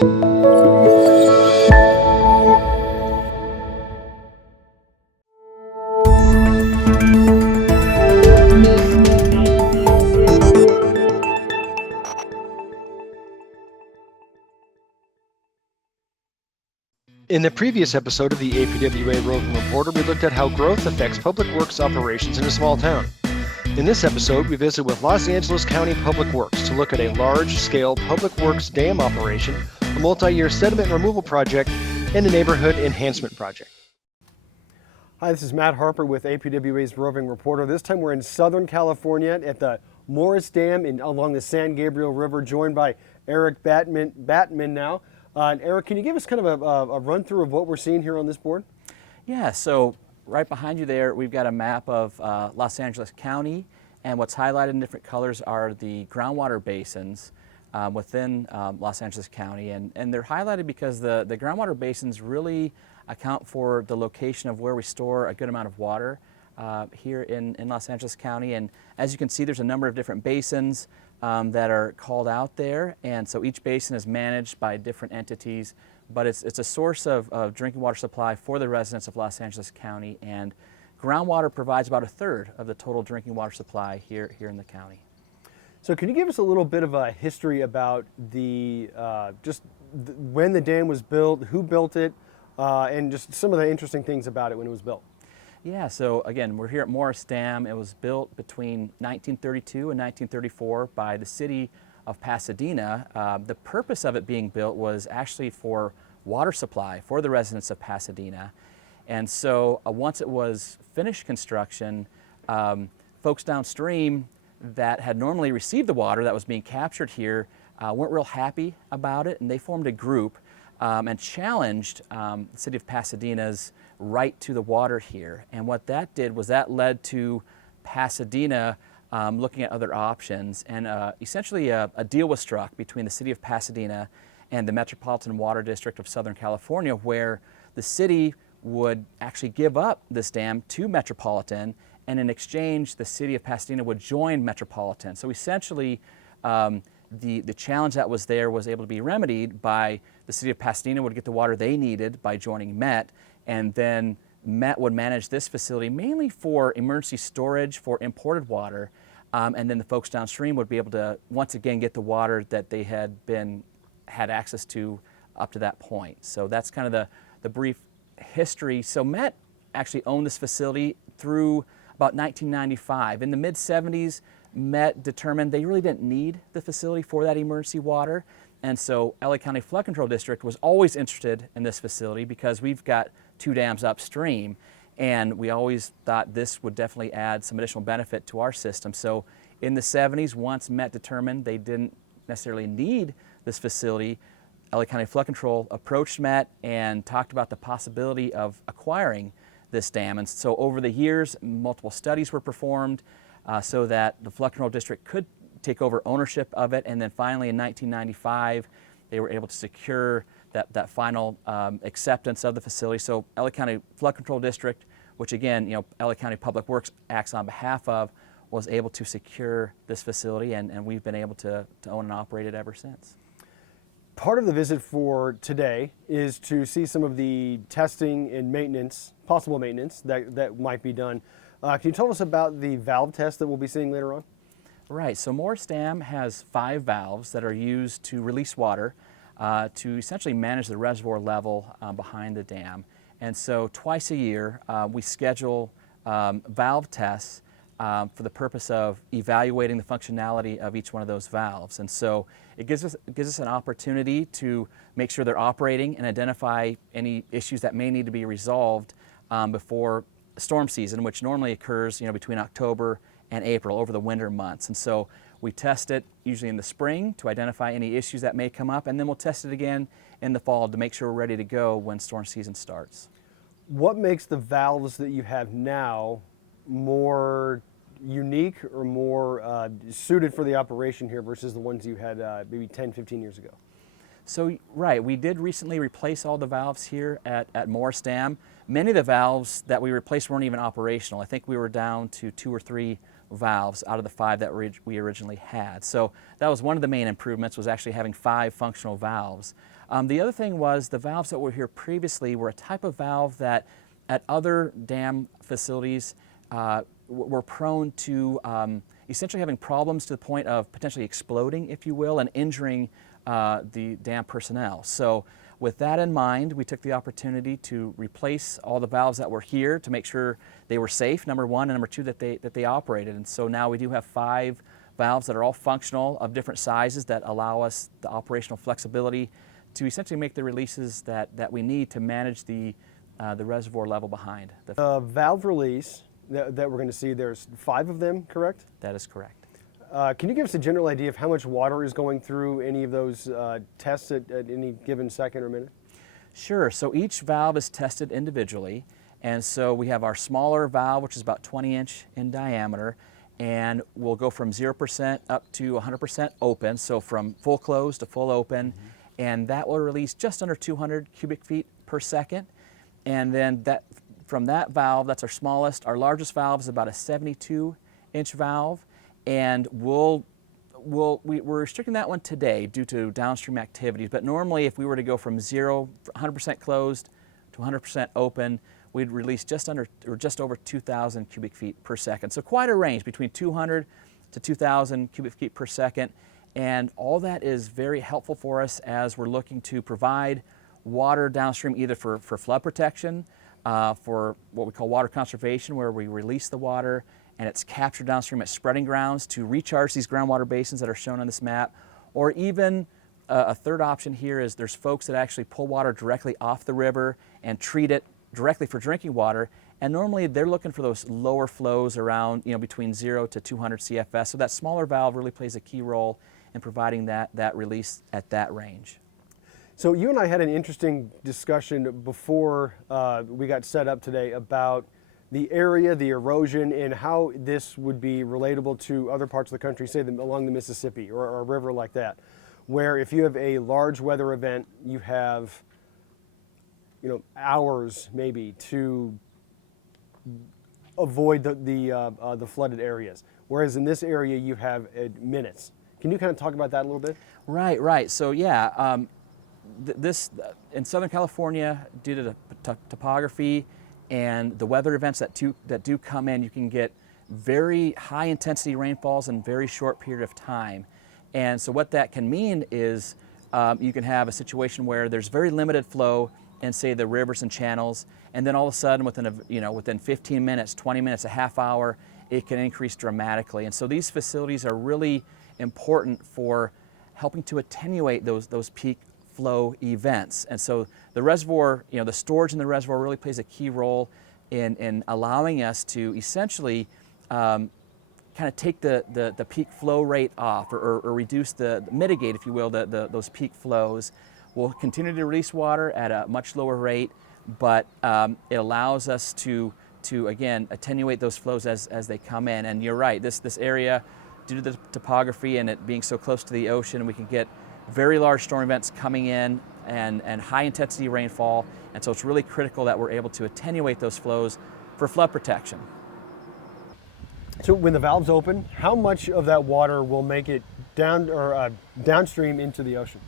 In the previous episode of the APWA Roving Reporter, we looked at how growth affects public works operations in a small town. In this episode, we visit with Los Angeles County Public Works to look at a large-scale public works dam operation, a multi-year sediment removal project, and a neighborhood enhancement project. Hi, this is Matt Harper with APWA's Roving Reporter. This time we're in Southern California at the Morris Dam along the San Gabriel River, joined by Eric Batman now. And Eric, can you give us kind of a run through of what we're seeing here on this board? Yeah, so right behind you there, we've got a map of Los Angeles County, and what's highlighted in different colors are the groundwater basins within Los Angeles County, and they're highlighted because the groundwater basins really account for the location of where we store a good amount of water here in Los Angeles County. And as you can see, there's a number of different basins that are called out there, and so each basin is managed by different entities, but it's a source of drinking water supply for the residents of Los Angeles County, and groundwater provides about a third of the total drinking water supply here in the county. So can you give us a little bit of a history about when the dam was built, who built it, and just some of the interesting things about it when it was built? Yeah, so again, we're here at Morris Dam. It was built between 1932 and 1934 by the city of Pasadena. The purpose of it being built was actually for water supply for the residents of Pasadena. And so once it was finished construction, folks downstream that had normally received the water that was being captured here weren't real happy about it, and they formed a group and challenged the city of Pasadena's right to the water here. And what that did was that led to Pasadena looking at other options, and essentially a deal was struck between the city of Pasadena and the Metropolitan Water District of Southern California, where the city would actually give up this dam to Metropolitan, and in exchange the city of Pasadena would join Metropolitan. So essentially the challenge that was there was able to be remedied by the city of Pasadena would get the water they needed by joining Met, and then Met would manage this facility mainly for emergency storage for imported water, and then the folks downstream would be able to once again get the water that they had access to up to that point. So that's kind of the brief history. So Met actually owned this facility through about 1995. In the mid-70s, Met determined they really didn't need the facility for that emergency water, and so LA County Flood Control District was always interested in this facility because we've got 2 dams upstream, and we always thought this would definitely add some additional benefit to our system. So in the 70s, once Met determined they didn't necessarily need this facility, LA County Flood Control approached Met and talked about the possibility of acquiring this dam. And so over the years, multiple studies were performed so that the Flood Control District could take over ownership of it, and then finally in 1995 they were able to secure that final acceptance of the facility. So LA County Flood Control District, which again, LA County Public Works acts on behalf of, was able to secure this facility, and we've been able to own and operate it ever since. Part of the visit for today is to see some of the testing and maintenance, possible maintenance that might be done. Can you tell us about the valve test that we'll be seeing later on? Right, so Morris Dam has 5 valves that are used to release water to essentially manage the reservoir level behind the dam. And so twice a year we schedule valve tests for the purpose of evaluating the functionality of each one of those valves. And so it gives us an opportunity to make sure they're operating and identify any issues that may need to be resolved before storm season, which normally occurs between October and April, over the winter months. And so we test it usually in the spring to identify any issues that may come up, and then we'll test it again in the fall to make sure we're ready to go when storm season starts. What makes the valves that you have now more unique or more suited for the operation here versus the ones you had maybe 10, 15 years ago? So, right, we did recently replace all the valves here at Morris Dam. Many of the valves that we replaced weren't even operational. I think we were down to 2 or 3 valves out of the 5 that we originally had. So that was one of the main improvements, was actually having 5 functional valves. The other thing was the valves that were here previously were a type of valve that at other dam facilities were prone to essentially having problems to the point of potentially exploding, if you will, and injuring the dam personnel. So with that in mind, we took the opportunity to replace all the valves that were here to make sure they were safe, number one, and number two, that they operated. And so now we do have 5 valves that are all functional, of different sizes, that allow us the operational flexibility to essentially make the releases that we need to manage the reservoir level behind. The valve release that we're going to see, there's 5 of them, correct? That is correct. Can you give us a general idea of how much water is going through any of those tests at any given second or minute? Sure. So each valve is tested individually. And so we have our smaller valve, which is about 20-inch in diameter, and we'll go from 0% up to 100% open, so from full close to full open, and that will release just under 200 cubic feet per second. And then from that valve, that's our smallest. Our largest valve is about a 72-inch valve, and we're restricting that one today due to downstream activities. But normally, if we were to go from 100% closed to 100% open, we'd release just over 2,000 cubic feet per second. So quite a range, between 200 to 2,000 cubic feet per second. And all that is very helpful for us as we're looking to provide water downstream, either for flood protection, for what we call water conservation, where we release the water and it's captured downstream at spreading grounds to recharge these groundwater basins that are shown on this map. Or even a third option here is there's folks that actually pull water directly off the river and treat it directly for drinking water. And normally they're looking for those lower flows around, between 0 to 200 CFS. So that smaller valve really plays a key role in providing that release at that range. So you and I had an interesting discussion before we got set up today about the area, the erosion, and how this would be relatable to other parts of the country, say along the Mississippi or a river like that, where if you have a large weather event, you have hours maybe to avoid the flooded areas, whereas in this area you have minutes. Can you kind of talk about that a little bit? Right. So yeah, this in Southern California, due to the topography and the weather events that do come in, you can get very high intensity rainfalls in a very short period of time. And so what that can mean is you can have a situation where there's very limited flow in, say, the rivers and channels, and then all of a sudden within 15 minutes, 20 minutes, a half hour, it can increase dramatically. And so these facilities are really important for helping to attenuate those peak flow events. And so the reservoir, the storage in the reservoir really plays a key role in allowing us to essentially kind of take the peak flow rate off, or reduce mitigate, if you will, those peak flows. We'll continue to release water at a much lower rate, but it allows us to again attenuate those flows as they come in. And you're right, this area, due to the topography and it being so close to the ocean, we can get very large storm events coming in and high intensity rainfall. And so it's really critical that we're able to attenuate those flows for flood protection. So when the valves open, how much of that water will make it downstream into the ocean?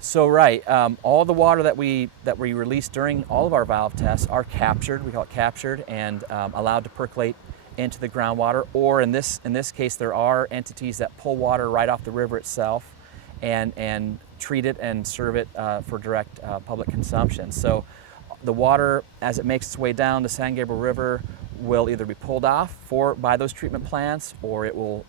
So right, all the water that we release during all of our valve tests are captured. We call it captured and allowed to percolate into the groundwater. Or in this case, there are entities that pull water right off the river itself and treat it and serve it for direct public consumption. So the water, as it makes its way down the San Gabriel River, will either be pulled off by those treatment plants, or it will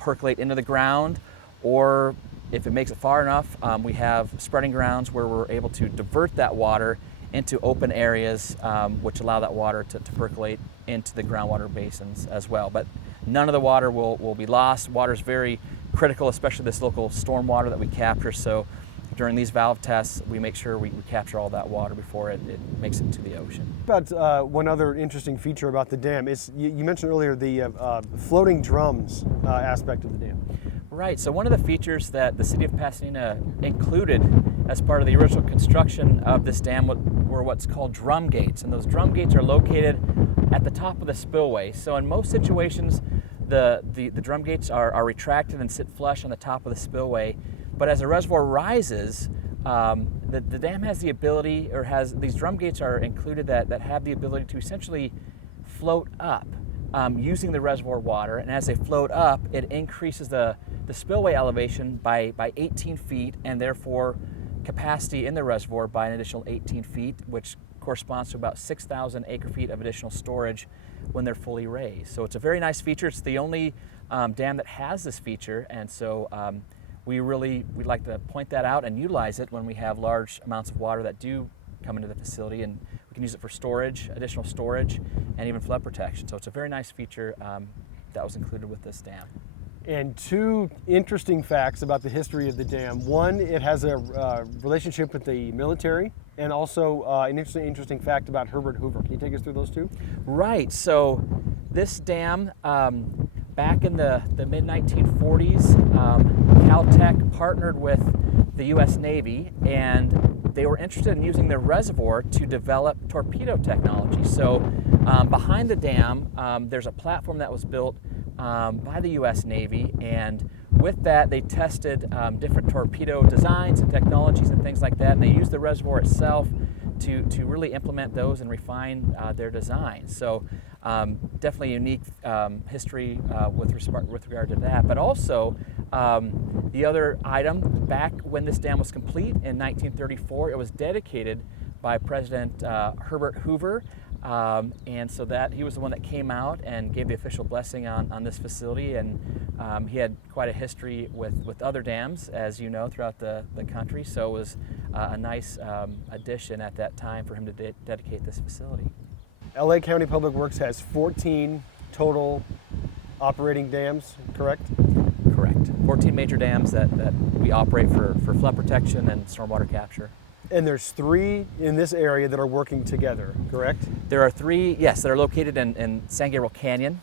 percolate into the ground, or if it makes it far enough, we have spreading grounds where we're able to divert that water into open areas, which allow that water to percolate into the groundwater basins as well. But none of the water will be lost. Water is very critical, especially this local storm water that we capture. So during these valve tests, we make sure we capture all that water before it makes it into the ocean. About one other interesting feature about the dam is you mentioned earlier the floating drums aspect of the dam. Right, so one of the features that the city of Pasadena included as part of the original construction of this dam were what's called drum gates. And those drum gates are located at the top of the spillway. So in most situations, the drum gates are retracted and sit flush on the top of the spillway. But as the reservoir rises, the dam has the ability, or has these drum gates are included that have the ability to essentially float up using the reservoir water. And as they float up, it increases the spillway elevation by 18 feet, and therefore capacity in the reservoir by an additional 18 feet, which corresponds to about 6,000 acre-feet of additional storage when they're fully raised. So it's a very nice feature. It's the only dam that has this feature, and so we'd like to point that out and utilize it when we have large amounts of water that do come into the facility, and we can use it for storage, additional storage, and even flood protection. So it's a very nice feature that was included with this dam. And two interesting facts about the history of the dam. One, it has a relationship with the military, and also an interesting fact about Herbert Hoover. Can you take us through those two? Right. So this dam, back in the mid-1940s, Caltech partnered with the U.S. Navy, and they were interested in using the reservoir to develop torpedo technology. So behind the dam, there's a platform that was built by the U.S. Navy, and with that they tested different torpedo designs and technologies and things like that, and they used the reservoir itself to really implement those and refine their designs. So definitely unique history with regard to that. But also the other item, back when this dam was complete in 1934, it was dedicated by President Herbert Hoover. And so that he was the one that came out and gave the official blessing on this facility, and he had quite a history with other dams, as you know, throughout the country. So it was a nice addition at that time for him to dedicate this facility. LA County Public Works has 14 total operating dams, correct? Correct. 14 major dams that we operate for flood protection and stormwater capture. And there's 3 in this area that are working together, correct? There are 3, yes, that are located in San Gabriel Canyon,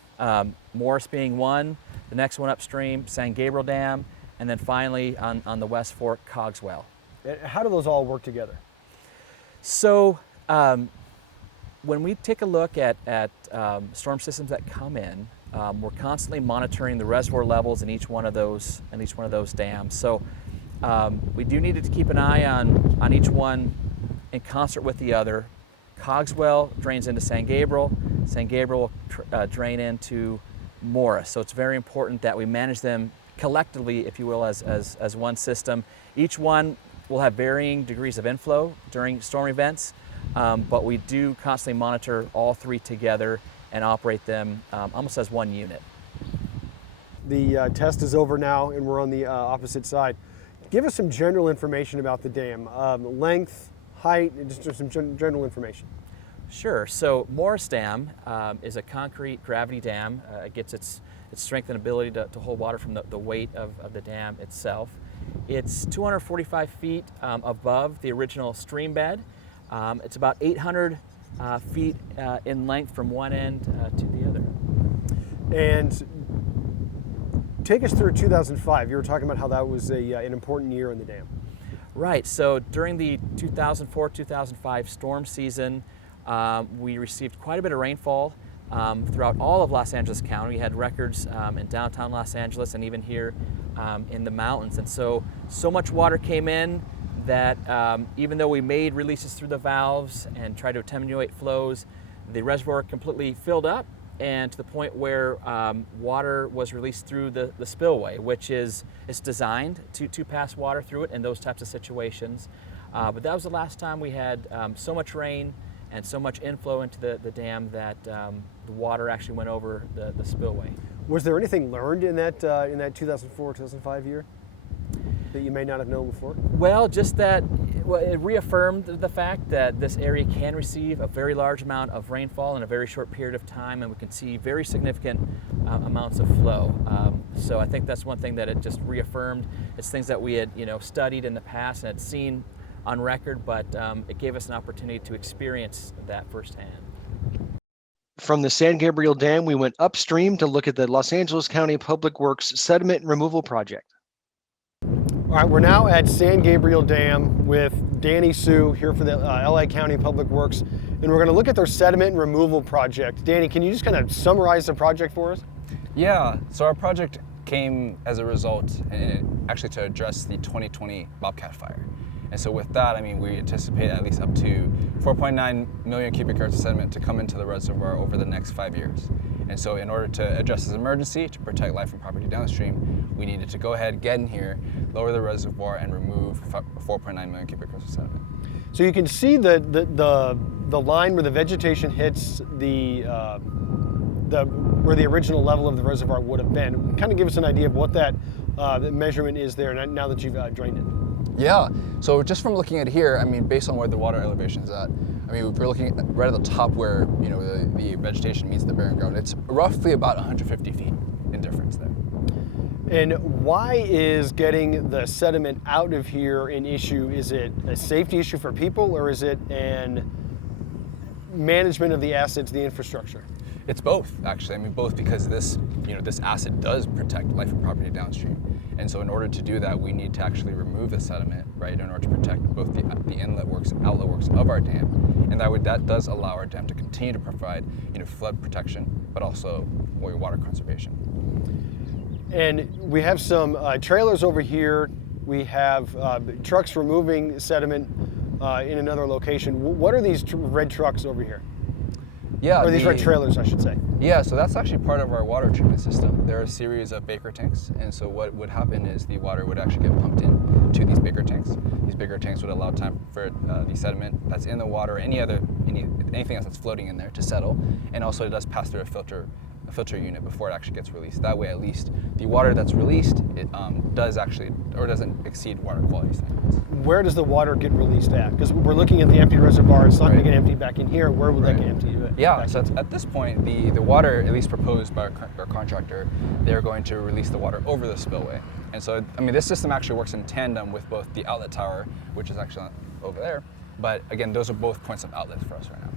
Morris being one, the next one upstream, San Gabriel Dam, and then finally on the West Fork, Cogswell. How do those all work together? So when we take a look at storm systems that come in, we're constantly monitoring the reservoir levels in each one of those dams. So we do need to keep an eye on each one in concert with the other. Cogswell drains into San Gabriel. San Gabriel will drain into Morris. So it's very important that we manage them collectively, if you will, as one system. Each one will have varying degrees of inflow during storm events, but we do constantly monitor all 3 together and operate them almost as one unit. The test is over now, and we're on the opposite side. Give us some general information about the dam, length, height, and just some general information. Sure. So Morris Dam is a concrete gravity dam. It gets its strength and ability to hold water from the weight of the dam itself. It's 245 feet above the original stream bed. It's about 800 feet in length from one end to the other. And take us through 2005. You were talking about how that was an important year in the dam. Right. So during the 2004-2005 storm season, we received quite a bit of rainfall throughout all of Los Angeles County. We had records in downtown Los Angeles and even here in the mountains. And so much water came in that even though we made releases through the valves and tried to attenuate flows, the reservoir completely filled up, and to the point where water was released through the spillway, which it's designed to pass water through it in those types of situations. But that was the last time we had so much rain and so much inflow into the dam that the water actually went over the spillway. Was there anything learned in that 2004-2005 year that you may not have known before? Well, just that it reaffirmed the fact that this area can receive a very large amount of rainfall in a very short period of time, and we can see very significant amounts of flow. So I think that's one thing that it just reaffirmed. It's things that we had studied in the past and had seen on record, but it gave us an opportunity to experience that firsthand. From the San Gabriel Dam, we went upstream to look at the Los Angeles County Public Works sediment removal project. All right, we're now at San Gabriel Dam with Danny Sue here for the LA County Public Works, and we're going to look at their sediment removal project. Danny, can you just kind of summarize the project for us? Yeah, so our project came as a result, actually to address the 2020 Bobcat fire. And so with that, I mean, we anticipate at least up to 4.9 million cubic yards of sediment to come into the reservoir over the next 5 years. And so in order to address this emergency, to protect life and property downstream, we needed to go ahead, get in here, lower the reservoir, and remove 4.9 million cubic yards of sediment. So you can see the line where the vegetation hits where the original level of the reservoir would have been. Kind of give us an idea of what that measurement is there now that you've drained it. Yeah, so just from looking at here, I mean, based on where the water elevation is at, I mean, we're looking at right at the top where, you know, the vegetation meets the barren ground. It's roughly about 150 feet in difference there. And why is getting the sediment out of here an issue? Is it a safety issue for people, or is it an management of the assets, the infrastructure? It's both, actually. I mean, both, because this asset does protect life and property downstream. And so in order to do that, we need to actually remove the sediment, right, in order to protect both the inlet works and outlet works of our dam. And that does allow our dam to continue to provide, you know, flood protection, but also water conservation. And we have some trailers over here. We have trucks removing sediment in another location. What are these red trucks over here? Yeah, or these red trailers, I should say. Yeah, so that's actually part of our water treatment system. There are a series of Baker tanks, and so what would happen is the water would actually get pumped into these Baker tanks. These Baker tanks would allow time for the sediment that's in the water, anything else that's floating in there, to settle, and also it does pass through a filter unit before it actually gets released. That way, at least the water that's released, it doesn't exceed water quality standards. Where does the water get released at? Because we're looking at the empty reservoir. It's not going to get emptied back in here. Where would that get emptied? Yeah, so at this point, the water, at least proposed by our contractor, they're going to release the water over the spillway. And so, I mean, this system actually works in tandem with both the outlet tower, which is actually over there, but again, those are both points of outlets for us right now.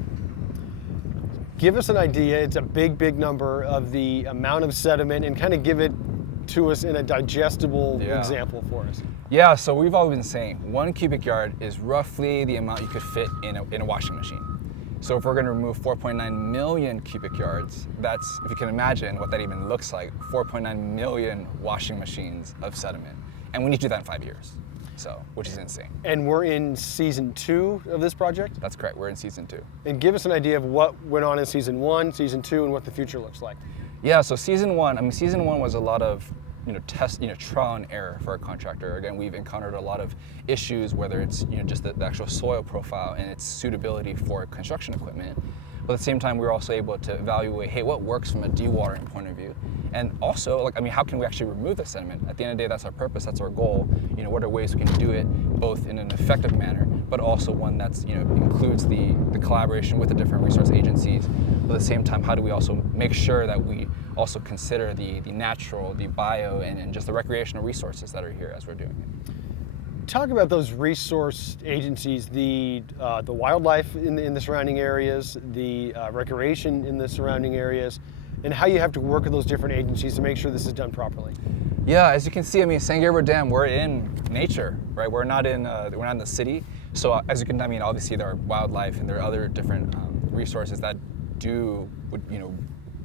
Give us an idea. It's a big, big number of the amount of sediment, and kind of give it to us in a digestible example for us. Yeah, so we've always been saying 1 cubic yard is roughly the amount you could fit in a washing machine. So if we're going to remove 4.9 million cubic yards, that's, if you can imagine what that even looks like, 4.9 million washing machines of sediment. And we need to do that in 5 years, so, which is insane. And we're in season 2 of this project? That's correct, we're in season 2. And give us an idea of what went on in season 1, season 2, and what the future looks like. Yeah, so season one was a lot of, trial and error for our contractor. Again, we've encountered a lot of issues, whether it's, just the actual soil profile and its suitability for construction equipment. But at the same time, we were also able to evaluate, hey, what works from a dewatering point of view? And also, how can we actually remove the sediment? At the end of the day, that's our purpose, that's our goal. What are ways we can do it both in an effective manner, but also one that's, includes the collaboration with the different resource agencies. But at the same time, how do we also make sure that we also consider the natural, the bio, and just the recreational resources that are here as we're doing it? Talk about those resource agencies, the wildlife in the surrounding areas, the recreation in the surrounding areas, and how you have to work with those different agencies to make sure this is done properly. Yeah, as you can see, San Gabriel Dam, we're in nature, right? We're not in the city. So as you can, obviously there are wildlife and there are other different resources that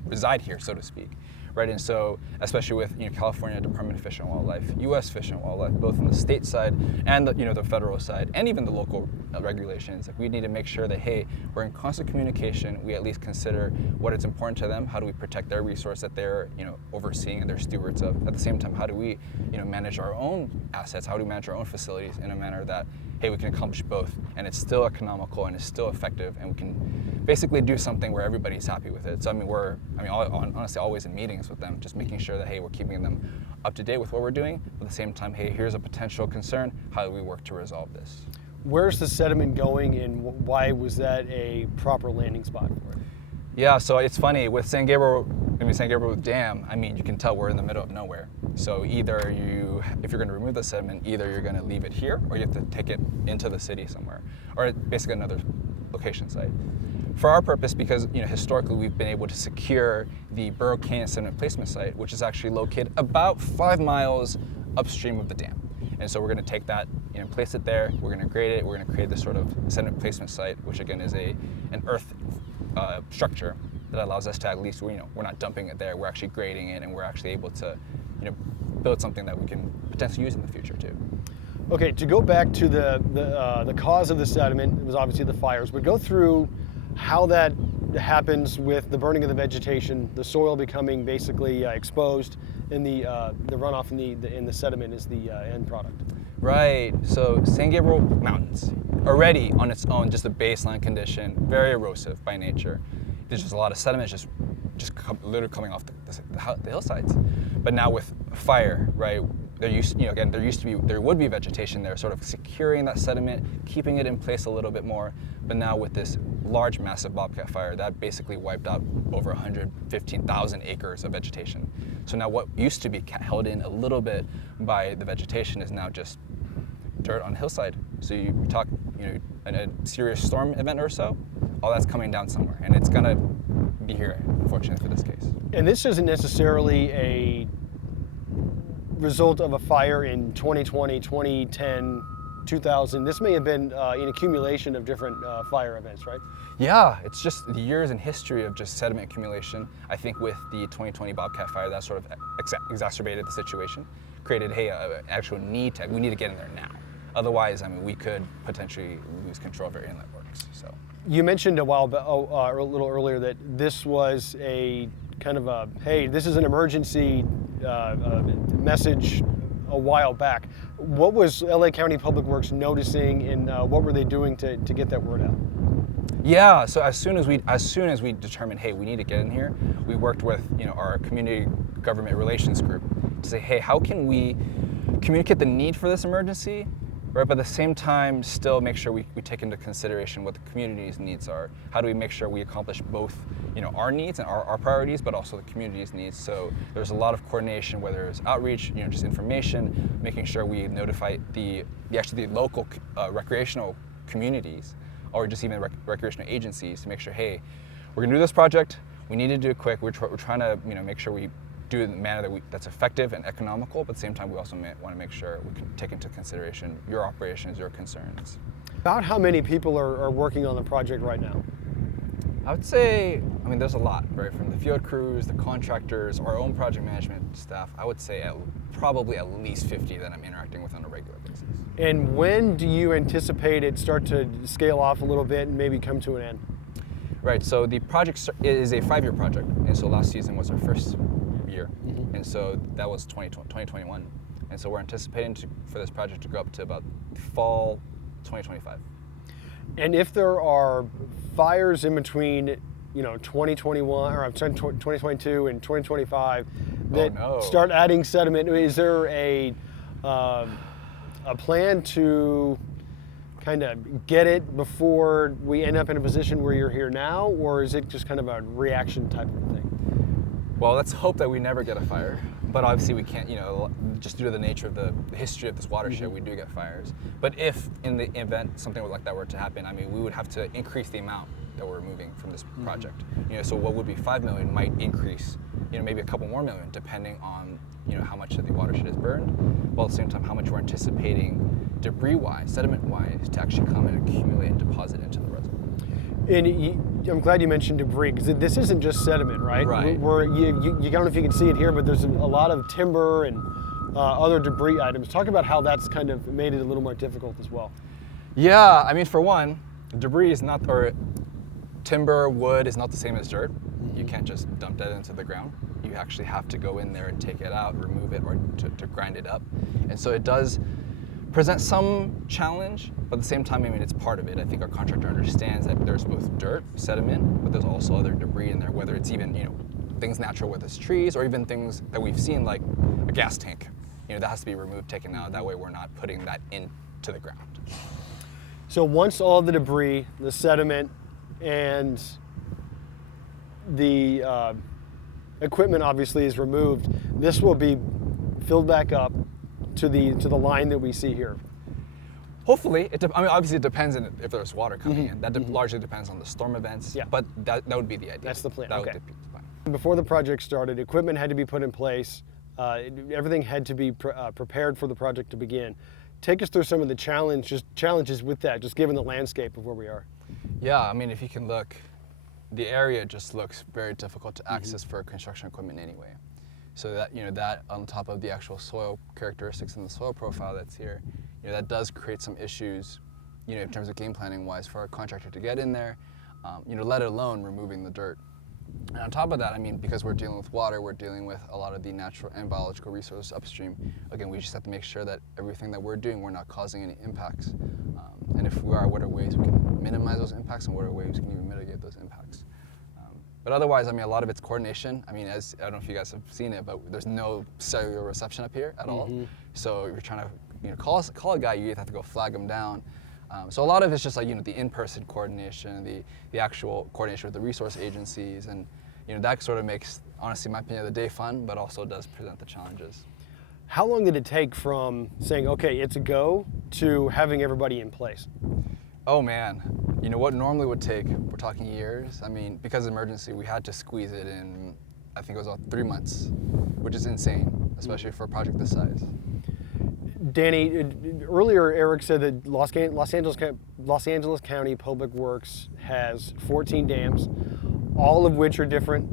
reside here, so to speak. Right, and so especially with California Department of Fish and Wildlife, U.S. Fish and Wildlife, both on the state side and the federal side, and even the local regulations, we need to make sure that, hey, we're in constant communication. We at least consider what is important to them. How do we protect their resource that they're overseeing and they're stewards of? At the same time, how do we manage our own assets? How do we manage our own facilities in a manner that, hey, we can accomplish both, and it's still economical and it's still effective, and we can basically do something where everybody's happy with it. So we're honestly always in meetings with them, just making sure that, hey, we're keeping them up to date with what we're doing. But at the same time, hey, here's a potential concern. How do we work to resolve this? Where's the sediment going, and why was that a proper landing spot for it? Yeah, so it's funny with San Gabriel Dam. You can tell we're in the middle of nowhere. So either if you're going to remove the sediment, either you're going to leave it here, or you have to take it into the city somewhere, or basically another location site. For our purpose, because historically we've been able to secure the Burro Canyon sediment placement site, which is actually located about 5 miles upstream of the dam. And so we're going to take that, place it there. We're going to grade it. We're going to create this sort of sediment placement site, which again is an earth structure that allows us to at least, we're not dumping it there, we're actually grading it, and we're actually able to, build something that we can potentially use in the future too. Okay, to go back to the cause of the sediment, it was obviously the fires, but go through how that happens with the burning of the vegetation, the soil becoming basically exposed, and the runoff in the sediment is the end product. Right, so San Gabriel Mountains, already on its own, just a baseline condition, very erosive by nature. There's just a lot of sediment literally coming off the hillsides. But now with fire, right, there would be vegetation there, sort of securing that sediment, keeping it in place a little bit more. But now with this large, massive bobcat fire, that basically wiped out over 115,000 acres of vegetation. So now what used to be held in a little bit by the vegetation is now just dirt on hillside. So you talk, in a serious storm event or so, all that's coming down somewhere, and it's gonna be here, unfortunately, for this case. And this isn't necessarily a result of a fire in 2020, 2010, 2000. This may have been an accumulation of different fire events, right? Yeah, it's just the years in history of just sediment accumulation. I think with the 2020 Bobcat fire, that sort of exacerbated the situation, created, an actual need we need to get in there now. Otherwise, we could potentially lose control of our inlet works. So you mentioned a little earlier that this was a kind of a, hey, this is an emergency message a while back. What was LA County Public Works noticing, and what were they doing to get that word out? Yeah, so as soon as we determined, hey, we need to get in here, we worked with our community government relations group to say, hey, how can we communicate the need for this emergency, right? But at the same time, still make sure we take into consideration what the community's needs are. How do we make sure we accomplish both, our needs and our priorities, but also the community's needs? So there's a lot of coordination, whether it's outreach, just information, making sure we notify the local recreational communities, or just even recreational agencies, to make sure, hey, we're gonna do this project. We need to do it quick. We're trying to, make sure we do it in a manner that's effective and economical, but at the same time, we also want to make sure we can take into consideration your operations, your concerns. About how many people are working on the project right now? I would say, there's a lot, right? From the field crews, the contractors, our own project management staff, I would say probably at least 50 that I'm interacting with on a regular basis. And when do you anticipate it start to scale off a little bit and maybe come to an end? Right, so the project is a 5-year project, and so last season was our first year, and so that was 2021, and so we're anticipating for this project to go up to about fall 2025. And if there are fires in between, 2021 or 2022 and 2025 that start adding sediment, is there a plan to kind of get it before we end up in a position where you're here now, or is it just kind of a reaction type of thing? Well, let's hope that we never get a fire, but obviously we can't, just due to the nature of the history of this watershed, we do get fires. But if in the event something like that were to happen, we would have to increase the amount that we're removing from this project. So what would be 5 million might increase, maybe a couple more million, depending on, how much of the watershed is burned, while at the same time how much we're anticipating debris-wise, sediment-wise, to actually come and accumulate and deposit into the reservoir. And I'm glad you mentioned debris, because this isn't just sediment, right? Right. You don't know if you can see it here, but there's a lot of timber and other debris items. Talk about how that's kind of made it a little more difficult as well. Yeah, for one, debris is not, or timber, wood is not the same as dirt. You can't just dump that into the ground. You actually have to go in there and take it out, remove it, or to grind it up. And so it does present some challenge, but at the same time, it's part of it. I think our contractor understands that there's both dirt, sediment, but there's also other debris in there, whether it's even, things natural with its trees, or even things that we've seen like a gas tank. That has to be removed, taken out. That way we're not putting that into the ground. So once all the debris, the sediment, and the equipment obviously is removed, this will be filled back up to the line that we see here. Hopefully, obviously it depends on if there's water coming in. That largely depends on the storm events. Yeah. But that would be the idea. That's the plan. That would be the plan. Before the project started, equipment had to be put in place. Everything had to be prepared for the project to begin. Take us through some of the challenges with that, just given the landscape of where we are. Yeah, if you can look, the area just looks very difficult to access for construction equipment anyway. So that, that on top of the actual soil characteristics and the soil profile that's here, that does create some issues, in terms of game planning wise for our contractor to get in there, let alone removing the dirt. And on top of that, because we're dealing with water, we're dealing with a lot of the natural and biological resources upstream. Again, we just have to make sure that everything that we're doing, we're not causing any impacts. And if we are, what are ways we can minimize those impacts, and what are ways we can even mitigate those impacts? But otherwise, a lot of it's coordination. As I don't know if you guys have seen it, but there's no cellular reception up here at all. So if you're trying to call a guy, you either have to go flag him down. So a lot of it's just like the in-person coordination, the actual coordination with the resource agencies, and that sort of makes, honestly, in my opinion, the day fun, but also does present the challenges. How long did it take from saying, okay, it's a go, to having everybody in place? Oh man, what normally would take, we're talking years. Because of emergency, we had to squeeze it in, I think it was about 3 months, which is insane, especially for a project this size. Danny, earlier Eric said that Los Angeles County Public Works has 14 dams, all of which are different.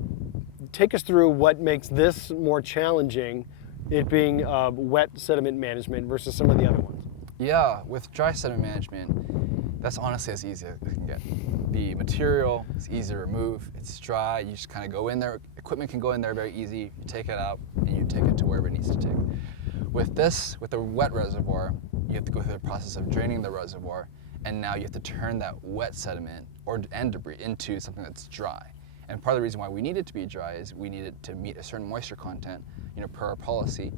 Take us through what makes this more challenging, it being wet sediment management versus some of the other ones. Yeah, with dry sediment management, that's honestly as easy as it can get. The material is easy to remove, it's dry, you just kind of go in there, equipment can go in there very easy, you take it out, and you take it to wherever it needs to take. With the wet reservoir, you have to go through the process of draining the reservoir, and now you have to turn that wet sediment and debris into something that's dry. And part of the reason why we need it to be dry is we need it to meet a certain moisture content, per our policy,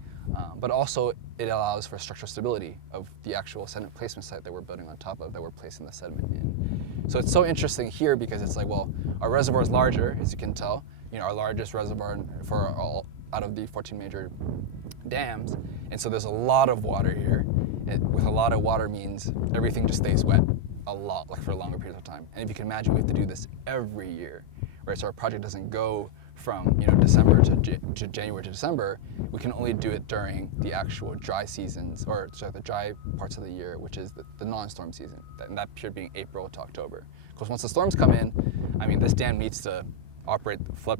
but also it allows for structural stability of the actual sediment placement site that we're building on top of, that we're placing the sediment in. So it's so interesting here because it's like, well, our reservoir is larger, as you can tell, our largest reservoir for all out of the 14 major dams, and so there's a lot of water here. With a lot of water means everything just stays wet a lot, like for longer periods of time. And if you can imagine, we have to do this every year, right? So our project doesn't go from December to January to December. We can only do it during the actual dry seasons, or sorry, the dry parts of the year, which is the non-storm season, and that period being April to October. Because once the storms come in, this dam needs to operate for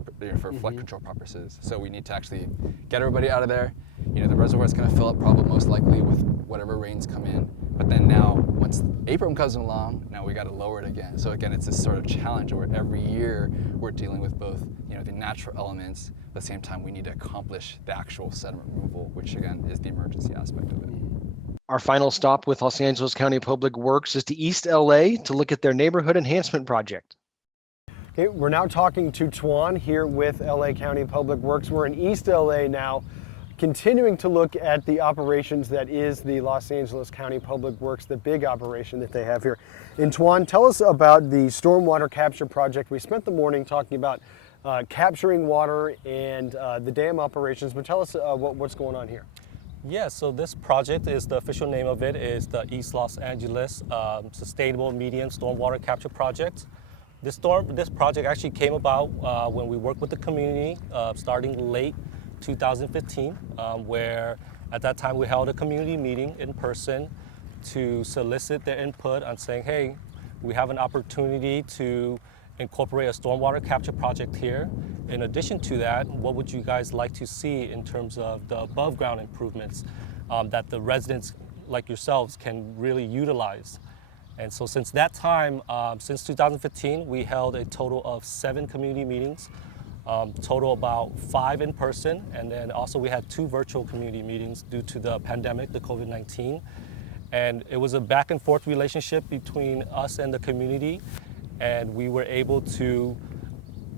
flood control purposes. So we need to actually get everybody out of there. The reservoir is going to fill up probably most likely with whatever rains come in. But then now, once April comes along, now we got to lower it again. So again, it's this sort of challenge where every year we're dealing with both, the natural elements, but at the same time we need to accomplish the actual sediment removal, which again is the emergency aspect of it. Our final stop with Los Angeles County Public Works is to East LA to look at their neighborhood enhancement project. Okay, we're now talking to Tuan here with LA County Public Works. We're in East LA now, continuing to look at the operations that is the Los Angeles County Public Works, the big operation that they have here. And Tuan, tell us about the stormwater capture project. We spent the morning talking about capturing water and the dam operations, but tell us what's going on here. Yeah, so this project, is the official name of it is the East Los Angeles Sustainable Medium Stormwater Capture Project. This project actually came about when we worked with the community starting late 2015, where at that time we held a community meeting in person to solicit their input on saying, hey, we have an opportunity to incorporate a stormwater capture project here. In addition to that, what would you guys like to see in terms of the above ground improvements that the residents like yourselves can really utilize? And so since that time, since 2015, we held a total of 7 community meetings, total about 5 in person, and then also we had 2 virtual community meetings due to the pandemic, the COVID-19. And it was a back and forth relationship between us and the community, and we were able to,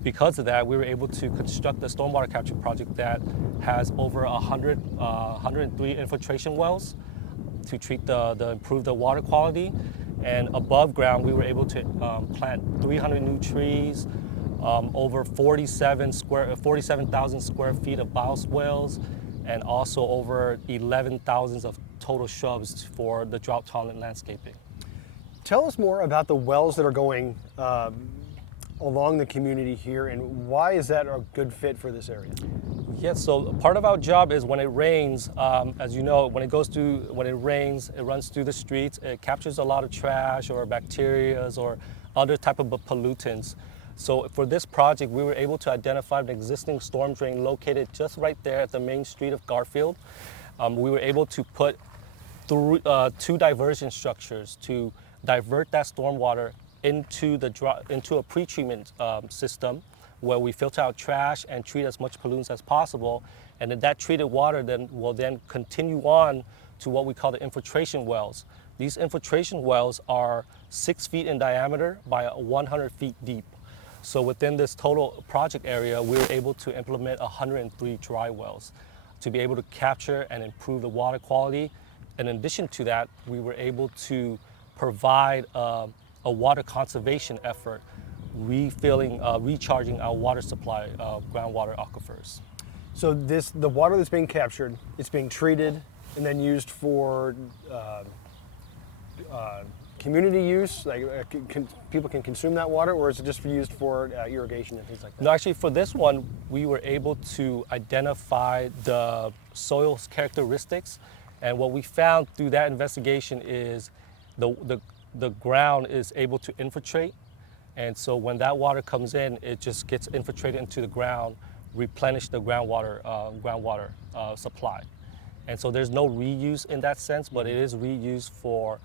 because of that, we were able to construct a stormwater capture project that has over 103 infiltration wells to treat improve the water quality. And above ground, we were able to plant 300 new trees, over 47,000 square feet of bioswales, and also over 11,000 of total shrubs for the drought tolerant landscaping. Tell us more about the wells that are going along the community here, and why is that a good fit for this area? Yeah, so part of our job is when it rains, as you know, when it rains, it runs through the streets, it captures a lot of trash or bacteria or other type of pollutants. So for this project, we were able to identify an existing storm drain located just right there at the main street of Garfield. We were able to put two diversion structures to divert that stormwater into a pretreatment system where we filter out trash and treat as much pollutants as possible. And then that treated water will continue on to what we call the infiltration wells. These infiltration wells are 6 feet in diameter by 100 feet deep. So within this total project area, we were able to implement 103 dry wells to be able to capture and improve the water quality. In addition to that, we were able to provide a water conservation effort, recharging our water supply groundwater aquifers. So the water that's being captured, it's being treated and then used for community use, like people can consume that water, or is it just used for irrigation and things like that? No, actually for this one, we were able to identify the soil's characteristics, and what we found through that investigation is the ground is able to infiltrate, and so when that water comes in, it just gets infiltrated into the ground, replenish the groundwater supply. And so there's no reuse in that sense, but it is reused for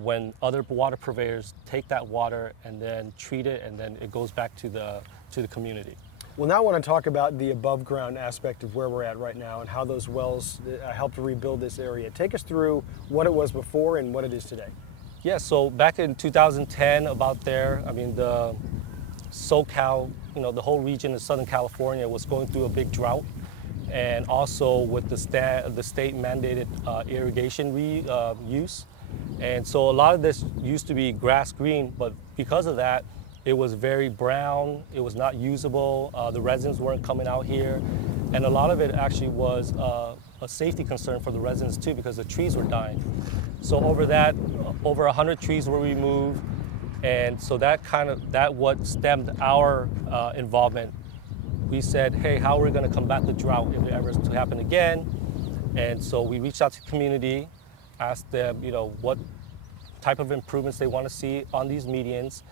when other water purveyors take that water and then treat it, and then it goes back to the community. Well, now I want to talk about the above ground aspect of where we're at right now and how those wells helped rebuild this area. Take us through what it was before and what it is today. Yeah, so back in 2010, about there, I mean, the SoCal, the whole region of Southern California was going through a big drought. And also with the state mandated irrigation use. And so a lot of this used to be grass green, but because of that, it was very brown, it was not usable, the residents weren't coming out here, and a lot of it actually was a safety concern for the residents too, because the trees were dying. So over 100 trees were removed, and so that what stemmed our involvement. We said, hey, how are we going to combat the drought if it ever to happen again? And so we reached out to the community, asked them, what type of improvements they want to see on these medians.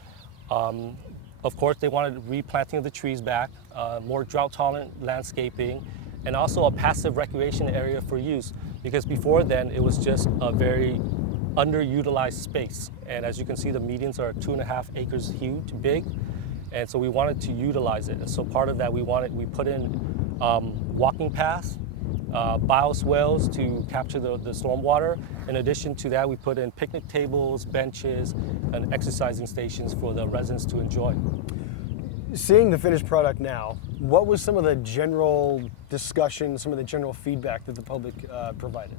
Of course, they wanted replanting of the trees back, more drought-tolerant landscaping, and also a passive recreation area for use, because before then it was just a very underutilized space. And as you can see, the medians are 2.5 acres big. And so we wanted to utilize it. And so part of that, we put in walking paths, bioswales to capture the stormwater. In addition to that, we put in picnic tables, benches, and exercising stations for the residents to enjoy. Seeing the finished product now, what was some of the general discussion, some of the general feedback that the public provided?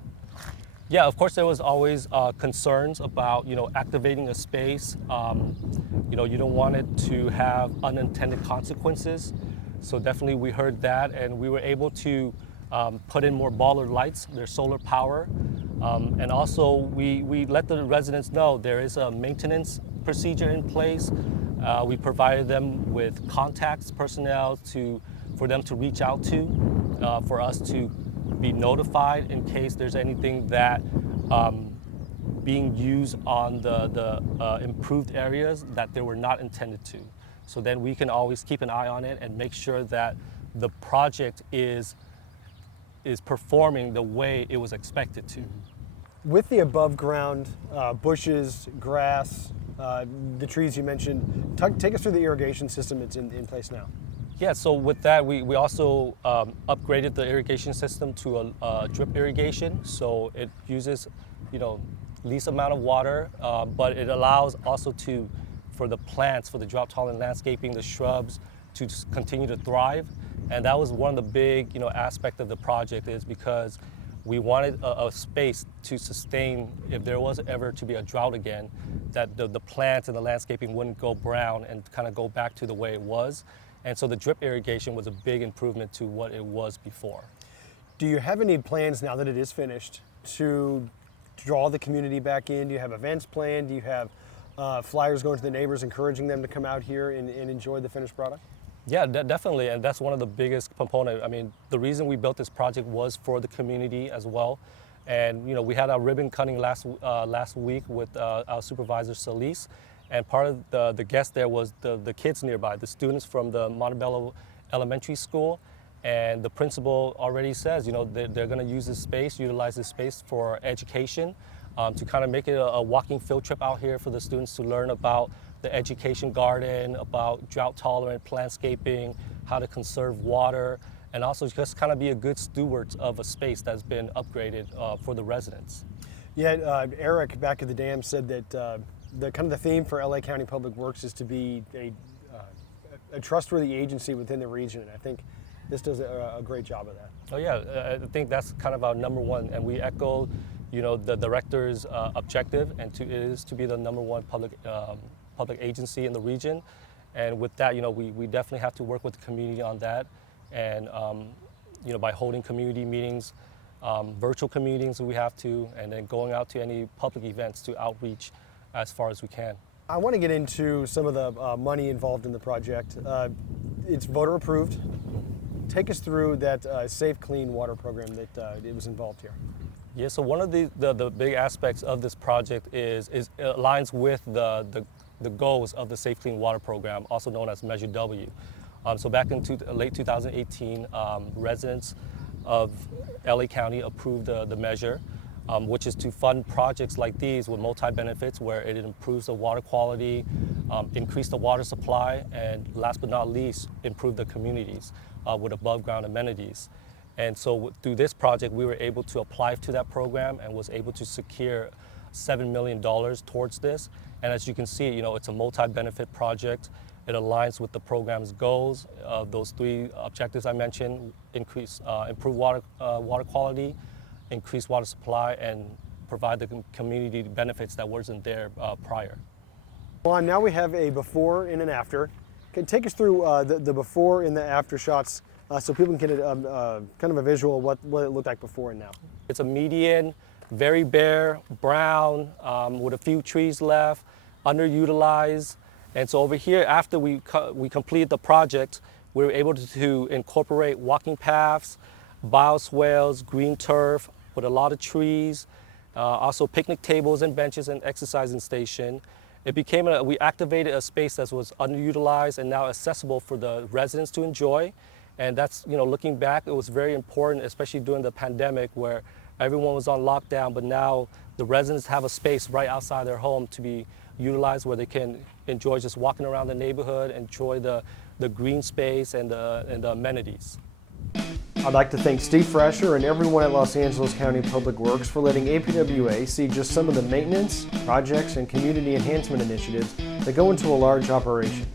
Yeah, of course, there was always concerns about, activating a space. You don't want it to have unintended consequences. So definitely we heard that, and we were able to put in more bollard lights. They're solar power. And also we let the residents know there is a maintenance procedure in place. We provided them with contacts, personnel for them to reach out to, for us to be notified in case there's anything that being used on the improved areas that they were not intended to. So then we can always keep an eye on it and make sure that the project is performing the way it was expected to. With the above ground bushes, grass, the trees you mentioned, take us through the irrigation system that's in place now. Yeah, so with that, we also upgraded the irrigation system to a drip irrigation. So it uses, least amount of water, but it allows also for the plants, for the drought-tolerant landscaping, the shrubs, to just continue to thrive. And that was one of the big, aspect of the project, is because we wanted a space to sustain, if there was ever to be a drought again, that the plants and the landscaping wouldn't go brown and kind of go back to the way it was. And so the drip irrigation was a big improvement to what it was before. Do you have any plans now that it is finished to draw the community back in? Do you have events planned? Do you have flyers going to the neighbors encouraging them to come out here and enjoy the finished product? Yeah, definitely, and that's one of the biggest components. I mean, the reason we built this project was for the community as well. And we had our ribbon cutting last week with our supervisor, Solis. And part of the guest there was the kids nearby, the students from the Montebello Elementary School. And the principal already says, they're going to use this space, utilize this space for education, to kind of make it a walking field trip out here for the students to learn about the education garden, about drought-tolerant landscaping, how to conserve water, and also just kind of be a good steward of a space that's been upgraded for the residents. Yeah, Eric back at the dam said that the theme for LA County Public Works is to be a trustworthy agency within the region, and I think this does a great job of that. Oh yeah, I think that's kind of our number one, and we echo, the director's objective, and it is to be the number one public agency in the region. And with that, we definitely have to work with the community on that, and by holding community meetings, virtual meetings we have to, and then going out to any public events to outreach as far as we can. I want to get into some of the money involved in the project. It's voter approved. Take us through that Safe Clean Water program that it was involved here. Yeah, so one of the big aspects of this project is it aligns with the goals of the Safe Clean Water program, also known as Measure W. So back in late 2018, residents of LA County approved the measure, which is to fund projects like these with multi-benefits where it improves the water quality, increase the water supply, and last but not least, improve the communities with above ground amenities. And so through this project, we were able to apply to that program and was able to secure $7 million towards this. And as you can see, it's a multi-benefit project. It aligns with the program's goals of those three objectives I mentioned: improve water quality, increase water supply, and provide the community benefits that wasn't there prior. Well, now we have a before and an after. Can you take us through the before and the after shots so people can get kind of a visual of what it looked like before and now? It's a median, very bare, brown, with a few trees left, underutilized. And so over here, after we completed the project, we were able to incorporate walking paths, bioswales, green turf with a lot of trees, also picnic tables and benches and exercising station. It became we activated a space that was underutilized and now accessible for the residents to enjoy. And that's, looking back, it was very important, especially during the pandemic where everyone was on lockdown, but now the residents have a space right outside their home to be utilized where they can enjoy just walking around the neighborhood, enjoy the green space and the amenities. I'd like to thank Steve Frasher and everyone at Los Angeles County Public Works for letting APWA see just some of the maintenance, projects, and community enhancement initiatives that go into a large operation.